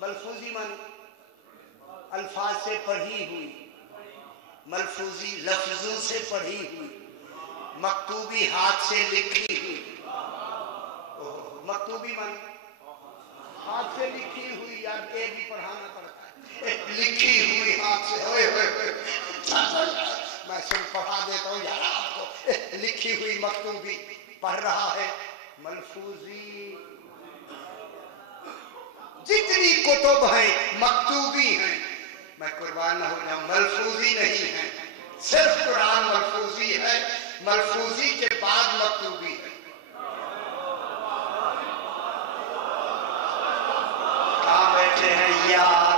ملفوظی معنی الفاظ سے پڑھی ہوئی، ملفوظی لفظوں سے پڑھی ہوئی، مکتوبی ہاتھ سے لکھی ہوئی۔ مکتوبی معنی ہاتھ سے لکھی ہوئی، یار اے بھی پڑھانا پڑتا ہے، لکھی ہوئی ہاتھ سے، ہوئے ہوئے ہوئے میں صرف پڑھا دیتا ہوں یار آپ کو، لکھی ہوئی مکتوبی پڑھ رہا ہے۔ ملفوظی جتنی کتب ہیں مکتوبی ہیں، میں قربان نہ ہو جاؤں، ملفوظی نہیں ہے، صرف قرآن ملفوظی ہے، ملفوظی کے بعد مکتوبی ہے۔ کہاں بیٹھے ہیں یار،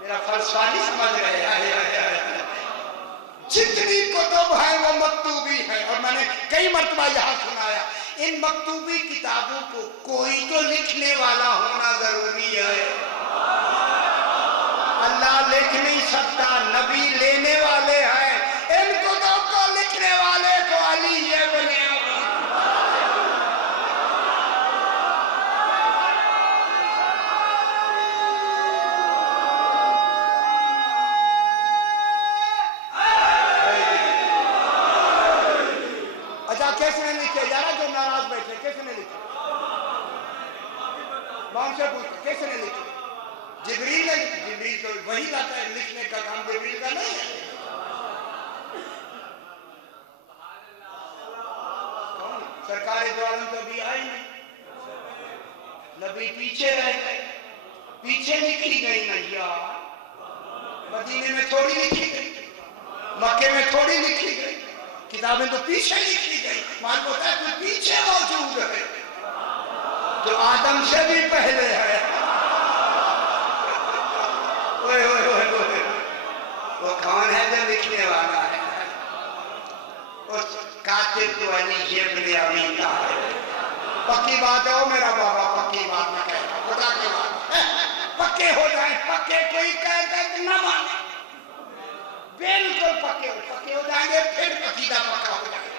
میرا فلسفہ نہیں سمجھ رہے ہیں؟ جتنی کتب ہیں وہ مکتوبی ہے، اور میں نے کئی مرتبہ یہاں سنایا ان مکتوبی کتابوں کو کوئی تو لکھنے والا ہونا ضروری ہے۔ اللہ لکھ نہیں سکتا، نبی لینے والے ہیں، ان کتب کو لکھنے والے کو علی ابن ابی کیسے نے لکھے یارا؟ جو ناراض بیٹھے کیسے نے لکھے؟ میں ان سے پوچھتا کیسے نے لکھے؟ جبریل نے لکھے؟ جبریل تو وہی لاتا ہے، لکھنے کا کام جبریل کا نہیں ہے۔ سرکار دو عالم تو ابھی آئی نہیں، نبی پیچھے رہ گئے، پیچھے لکھی گئی نا یار، مدینے میں تھوڑی لکھی گئی، مکے میں تھوڑی لکھی گئی، کتابیں تو پیچھے لکھی گئی، معلوم ہوتا ہے کوئی پیچھے موجود ہے جو آدم سے بھی پہلے ہے۔ وہ کون ہے جو لکھنے والا ہے؟ اس کاتب تو علی ابن ابی طالب۔ پکی بات ہے وہ میرا بابا، پکی بات نہ کہنا، خدا کی بات پکے ہو جائیں، پکے کوئی کہتا ہے نہ مانے، بالکل پکے ہو جائیں گے، پھر عقیدہ پکا ہو جائے گا۔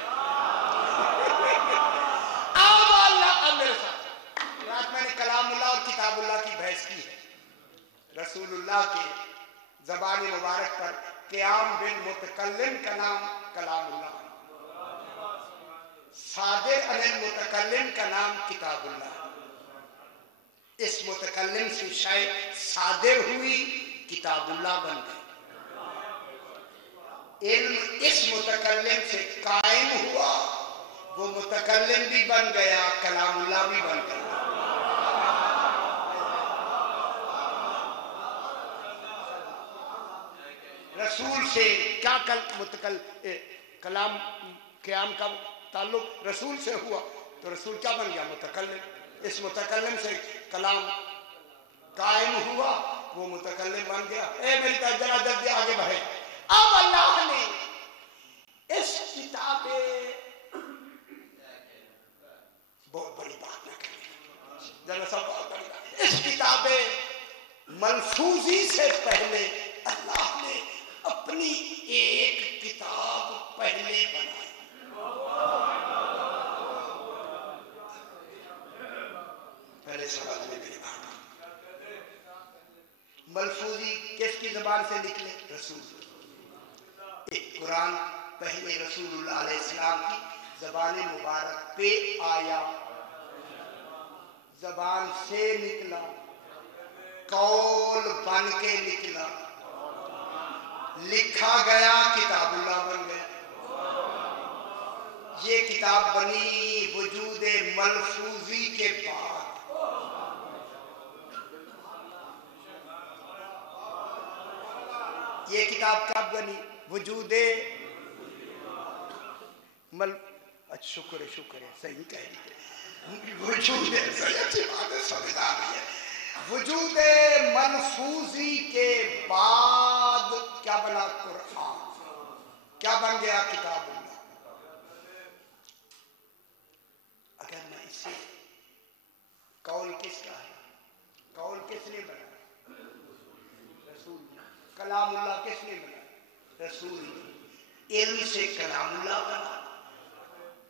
اب میرے ساتھ رات میں نے کلام اللہ اور کتاب اللہ کی بحث کی ہے۔ رسول اللہ کے زبان مبارک پر قیام بالمتکلم کا نام کلام اللہ، صادر عن المتکلم کا نام کتاب اللہ۔ اس متکلم سے شے صادر ہوئی، کتاب اللہ بن گئی۔ علم اس متکلم سے قائم ہوا، وہ متکلم بھی بن گیا، کلام اللہ بھی بن گیا۔ رسول سے کیا کلام قیام کا تعلق رسول سے ہوا، تو رسول کیا بن گیا؟ متکلم۔ اس متکلم سے کلام قائم ہوا، وہ متکلم بن گیا۔ اے میری طرف ذرا جلدی آگے بڑھے۔ اب اللہ نے اس کتاب، بہت بڑی بات نہ کریں ذرا سا، بہت بڑی بات، اس کتاب ملفوظی سے پہلے اللہ نے اپنی ایک کتاب پہلے بنائی۔ پہلے سوال میں میری بات، ملفوظی کس کی زبان سے نکلے؟ رسول۔ ایک قرآن پہلے رسول اللہ علیہ السلام کی زبان مبارک پہ آیا، زبان سے نکلا، قول بن کے نکلا، لکھا گیا، کتاب اللہ بن گیا۔ یہ کتاب بنی وجود ملفوظی کے بعد۔ یہ کتاب کب بنی؟ وجود شکر ہے صحیح کہہ دیتے، وجود وجود ملفوظی کے بعد کیا بنا؟ قرآن۔ کیا بن گیا؟ کتاب اللہ۔ اگر میں اسے قول کس کا ہے؟ قول کس نے بنا؟ رسول۔ کلام اللہ کس نے بنا؟ رسول۔ علم سے کلام اللہ بنا،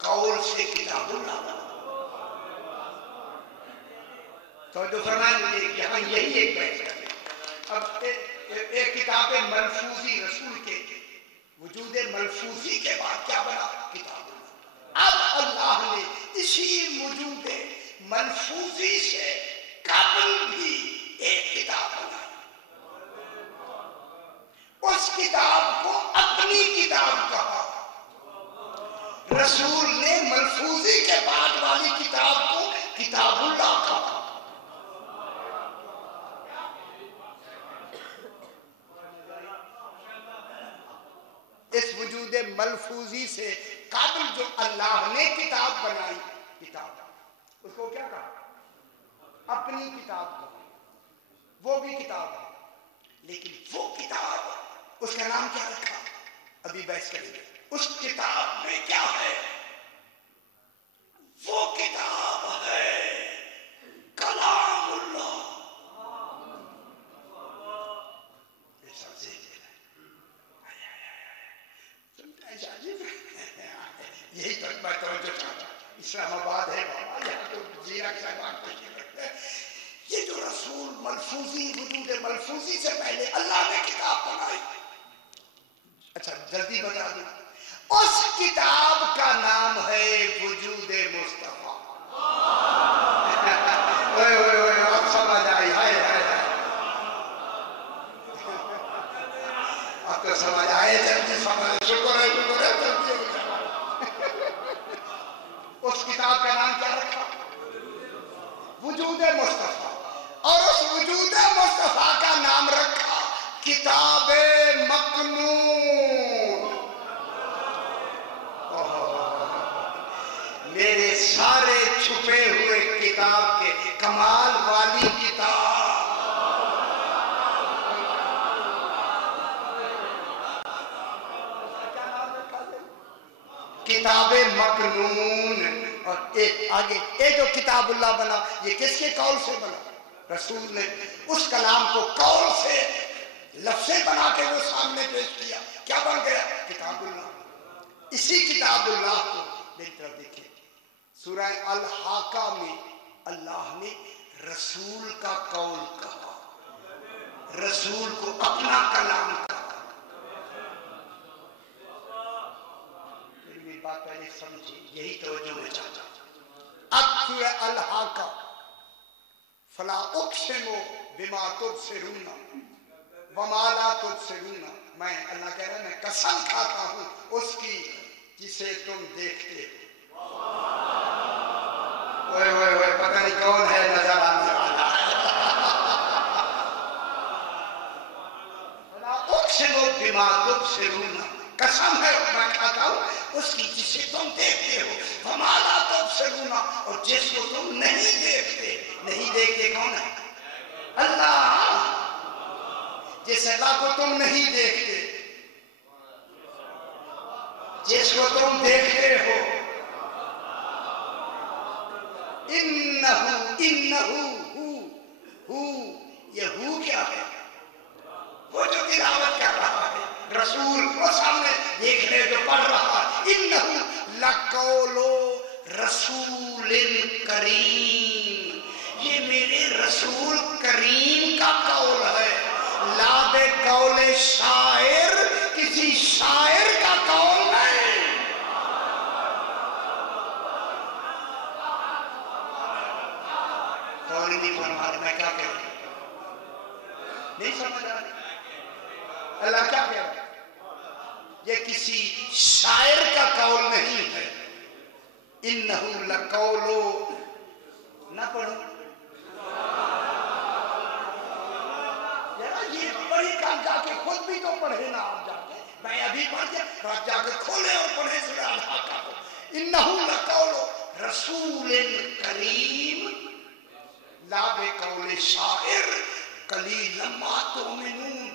قول سے کتاب اللہ بنا۔ تو جو فرمائیں مجھے یہاں یہی ایک بحث کریں. اب ایک کتاب ملفوظی رسول کے وجود ملفوظی کے بعد کیا بنا؟ کتاب اللہ. اب اللہ نے اسی وجود ملفوظی سے قبل بھی ایک کتاب بنائی. اس کتاب کو اپنی کتاب کہا. رسول نے ملفوظی کے بعد والی کتاب کو کتاب اللہ کہا. اس وجود ملفوظی سے قبل جو اللہ نے کتاب بنائی، کتاب اس کو کیا کہا؟ اپنی کتاب کہا. وہ بھی کتاب ہے، لیکن وہ کتاب اس کا نام کیا رکھا؟ ابھی بحث کریں گے. اس کتاب میں کیا ہے؟ وہ کتاب ہے کلام اللہ. یہی تو میں توجہ چاہتا. اسلام آباد ہے بابا، یہاں تو زیرہ کی بات تشریف رکھتے ہیں. یہ جو رسول ملفوظی وجود ملفوظی سے پہلے اللہ نے کتاب بنائی. اچھا جلدی بتا دوں، اس کتاب کا نام ہے وجود مصطفیٰ. اب سمجھ آئی. اب تو سمجھ آئے. جلدی سمجھ. شکر ہے جلدی. اس کتاب کا نام کیا رکھا؟ وجود مصطفیٰ. اور اس وجود مصطفیٰ کا نام رکھا کتاب مکنون. میرے سارے چھپے ہوئے کتاب کے کمال والی کتاب. کتاب مکنون. اور آگے یہ جو کتاب اللہ بنا، یہ کس کے قول سے بنا؟ رسول نے اس کلام کو قول سے لفظیں بنا کے وہ سامنے پیش کیا. کیا بن گیا؟ کتاب اللہ. اسی کتاب اللہ کو میری طرف دیکھیں، سورہ الحاقہ میں اللہ نے رسول کا قول کہا، رسول کو اپنا کلام کہا. میری بات پہلے سمجھیں، یہی توجہ میں چاہتا ہوں. اب سورہ الحاقہ، فلا اقسم بما تبصرون وما لا تبصرون. میں اللہ کہہ رہا ہے میں قسم کھاتا ہوں اس کی جسے تم دیکھتے ہو. پتہ نہیں کون ہے نظر آنے والا. فلا اقسم بما تبصرون، قسم ہے میں کھاتا ہوں اس کی جسے تم دیکھتے ہو. وما لا تبصرون، اور جس کو تم نہیں دیکھتے. نہیں دیکھتے کون ہے؟ اللہ. جس اللہ کو تم نہیں دیکھتے، جس کو تم دیکھتے ہو. یہ ہو کیا ہے؟ وہ جو تلاوت کر رہا ہے رسول، وہ سامنے دیکھنے جو پڑھ رہا ہے. انہو لقول رسول کریم، یہ میرے رسول کریم کا قول ہے. لا بے قول شاعر، کسی شاعر کا قول نہیں. اور نہیں فرما رہا میں کیا کہہ رہا ہوں؟ نہیں سمجھ رہا. اللہ کیا کہہ رہا ہے؟ یہ کسی شاعر کا قول نہیں ہے. انہو لقولو، نہ پڑھو یہ پڑھی کام جا کے خود بھی تو پڑھے نا. آپ جا کے، میں ابھی پڑھ کے آپ جا کے کھولے اور پڑھے سورہ الحاقہ کو. انہو لقولو رسول کریم لا بقول شاعر قلیلا ما تؤمنون.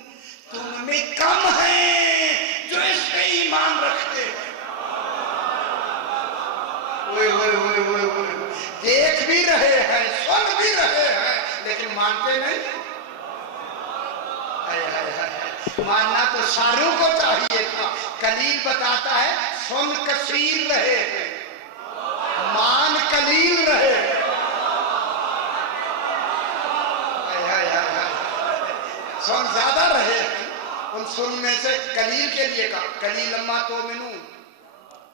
تم میں کم ہیں جو اس پہ ایمان رکھتے ہیں. دیکھ بھی رہے ہیں، سن بھی رہے ہیں، لیکن مانتے نہیں. ماننا تو ساروں کو چاہیے تھا. قلیل بتاتا ہے سن کثیر رہے ہیں، مان قلیل رہے. سن زیادہ رہے ہیں، ان سن میں سے قلیل کے لیے کہا قلیل لما تؤمنون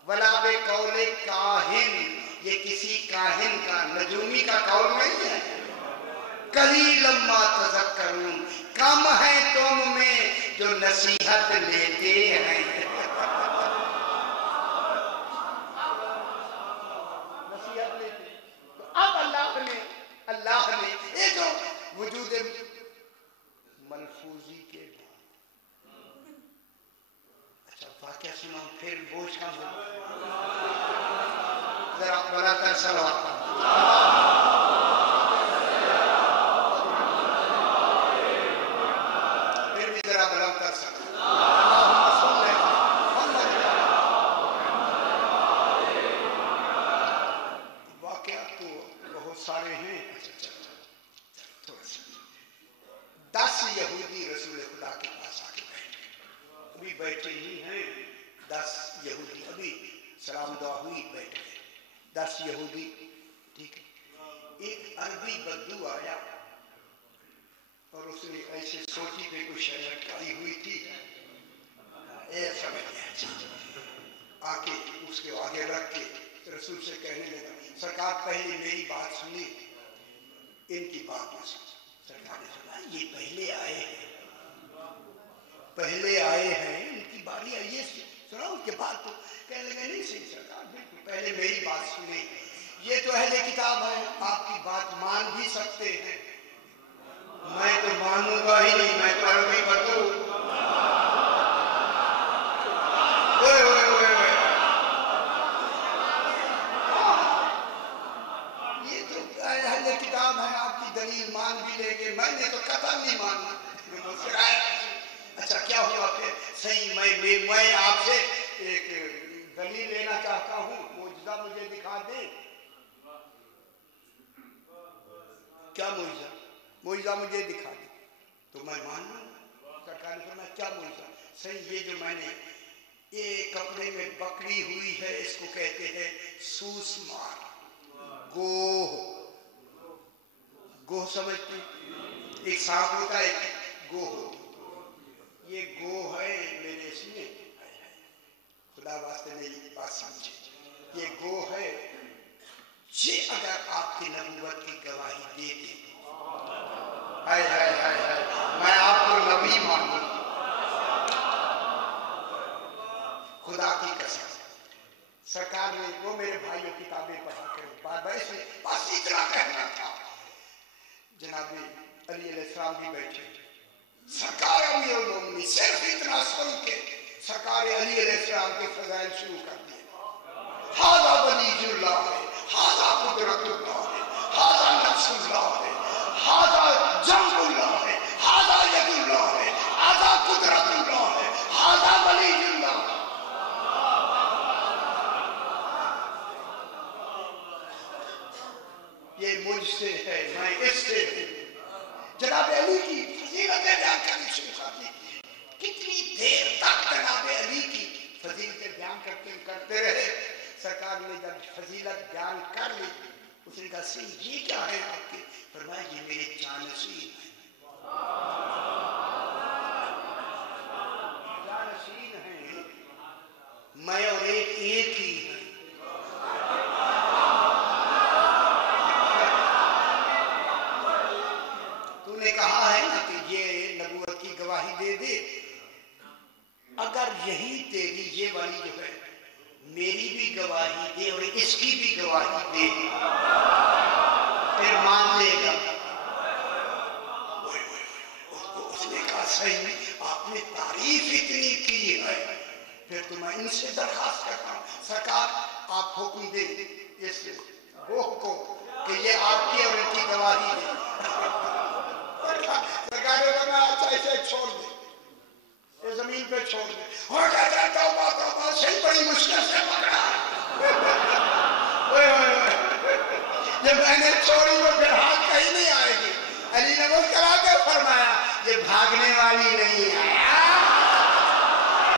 ولا بقول کاہن، یہ کسی کاہن کا نجومی کا قول نہیں ہے. قلیل لما تذکرون، کم ہیں تم میں جو نصیحت لیتے ہیں. نصیحت لیتے. تو اب اللہ نے یہ جو وجود ملفوظی کے بعد، اچھا واقعہ سناؤں پھر بوجھ کم ہو، ذرا بڑا کر سلوات. پھر بھی ذرا بلند کر سکتا. واقعات تو بہت سارے ہیں. 10 یہودی رسول خدا کے پاس آ کے بیٹھے، ابھی بیٹھے ہی ہیں 10 یہودی، ابھی سلام دعا ہوئی بیٹھ گئے 10 یہودی. ٹھیک ہے، ایک عربی بدو آیا اور اس نے ایسے سوٹی پہ کوئی شے لٹکائی ہوئی تھی، سمجھ گیا آ کے اس کے آگے رکھ کے رسول سے کہنے لگا سرکار پہلے میری بات سنی، ان کی بات نہ سنی. سرکار نے فرمایا یہ پہلے آئے ہیں ان کی باری ہے، یہ سنا ان کے بعد تو کہنے لگے نہیں صحیح سرکار بالکل پہلے میری بات سنیں، یہ تو اہل کتاب ہے آپ کی بات مان بھی سکتے ہیں. میں تو مانوں گا ہی نہیں، میں تو عربی بدو. یہ تو اہل کتاب ہے آپ کی دلیل مان بھی لیں گے، میں نے تو قطعا نہیں ماننا. اچھا کیا ہوا پھر؟ صحیح میں آپ سے ایک دلیل لینا چاہتا ہوں، معجزہ مجھے دکھا دیں. کیا معجزہ مجھے دکھا دیں تو میں مانوں. سرکار نے فرمایا کیا معجزہ؟ صحیح یہ جو میں نے یہ کپڑے میں بکری ہوئی ہے اس کو کہتے ہیں سوس مار، گوہ سمجھتے؟ ایک سانپ ہوتا ہے گوہ ہوتا، یہ گوہ ہے میرے اس میں. خدا واسطے میری بات سمجھے، یہ گوہ ہے. یہ اگر آپ کی نبوت کی گواہی دے دے میں آپ کو نبی مانوں. خدا کی قسم سرکار نے وہ میرے بھائیوں کتابیں پڑھا کر بار اس میں بس اتنا کہنا تھا. جناب علی علیہ السلام بھی بیٹھے، سرکار امیر المومنین صرف اتنا سن کے سرکار علی علیہ السلام کے فضائل شروع کر دیے. ہذا ولی اللہ ہے، ہذا قدرت اللہ ہے، ہذا نفس اللہ ہے، ہذا جنب اللہ ہے، ہذا ید اللہ ہے، ہذا قدرت اللہ ہے، ہذا ولی اللہ. یہ مجھ سے ہے، میں اس سے ہوں. جناب علی کی فضیلتیں بیان کرنی شروع کر دی. کتنی دیر تک جناب علی کی فضیلتیں بیان کرتے رہے. سرکار نے جب فضیلت بیان کر لی اس نے کہا سی یہ کیا ہے آپ کے؟ فرمایا یہ میرے جانشین ہیں. جانشین ہیں میں اور ایک ہی ہیں. تو نے کہا ہے نا کہ یہ نبوت کی گواہی دے دے، اگر یہی تیری یہ والی جو ہے میری بھی گواہی دے اور اس کی بھی گواہی دے پھر مان لے گا. اس نے کہا صحیح آپ نے تعریف اتنی کی ہے پھر تو میں ان سے درخواست کرتا ہوں سرکار آپ حکم دیں اس گوہ کو کہ یہ آپ کی اور ان کی گواہی دے. سرکار نے کہا اچھا اسے چھوڑ دے، یہ زمین پہ چھوڑ دے. اور کہتا ہے توبہ توبہ صحیح بڑی مشکل سے پکڑا. جب میں نے چھوڑی وہ پھر ہاتھ کہیں نہیں آئے گی. علی نے مسکرا کر فرمایا یہ بھاگنے والی نہیں ہے.